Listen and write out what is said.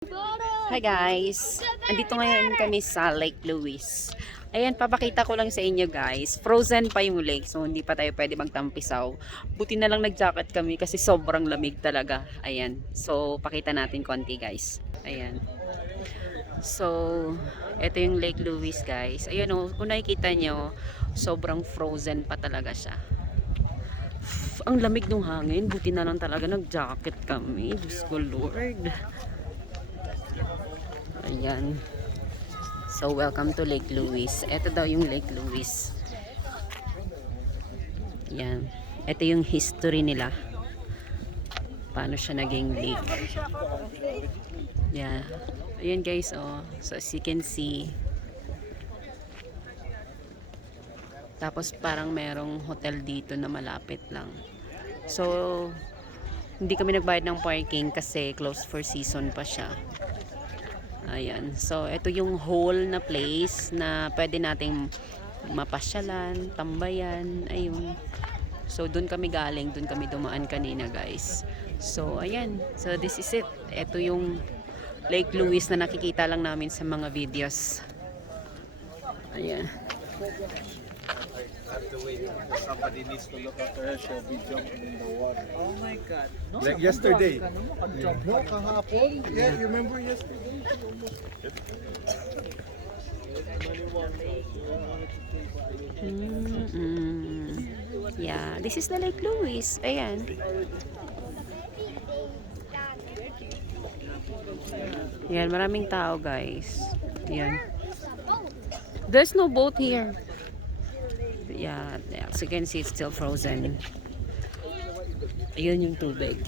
Hi guys! Andito ngayon kami sa Lake Louise. Ayan, papakita ko lang sa inyo guys. Frozen pa yung lake, so hindi pa tayo pwede magtampisaw. Buti na lang nag-jacket kami kasi sobrang lamig talaga. Ayan, so pakita natin konti guys. Ayan. So, ito yung Lake Louise guys. Ayan o, kung nakikita nyo, sobrang frozen pa talaga siya. Ang lamig ng hangin, buti na lang talaga nag-jacket kami. Diyos ko Lord. Ayan. So, welcome to Lake Louise. Ito daw yung Lake Louise. Ayan. Ito yung history nila. Paano siya naging lake. Yeah. Ayan guys, oh. So, as you can see. Tapos, parang merong hotel dito na malapit lang. So, hindi kami nagbayad ng parking kasi closed for season pa siya. Ayan. So, ito yung whole na place na pwede nating mapasyalan, tambayan. Ayun. So, dun kami galing. Dun kami dumaan kanina, guys. So, ayan. So, this is it. Ito yung Lake Louise na nakikita lang namin sa mga videos. Ayan. Have to wait because somebody needs to look after her. She'll be jumping in the water. Oh my God. No, Like yesterday. Jump. No, kahapon. Yeah, you remember yesterday? Yeah, this is the Lake Louise. Ayan. Yan, maraming tao guys. Yan. There's no boat here. Yeah, as you can see, it's still frozen. Ayun yung tubig.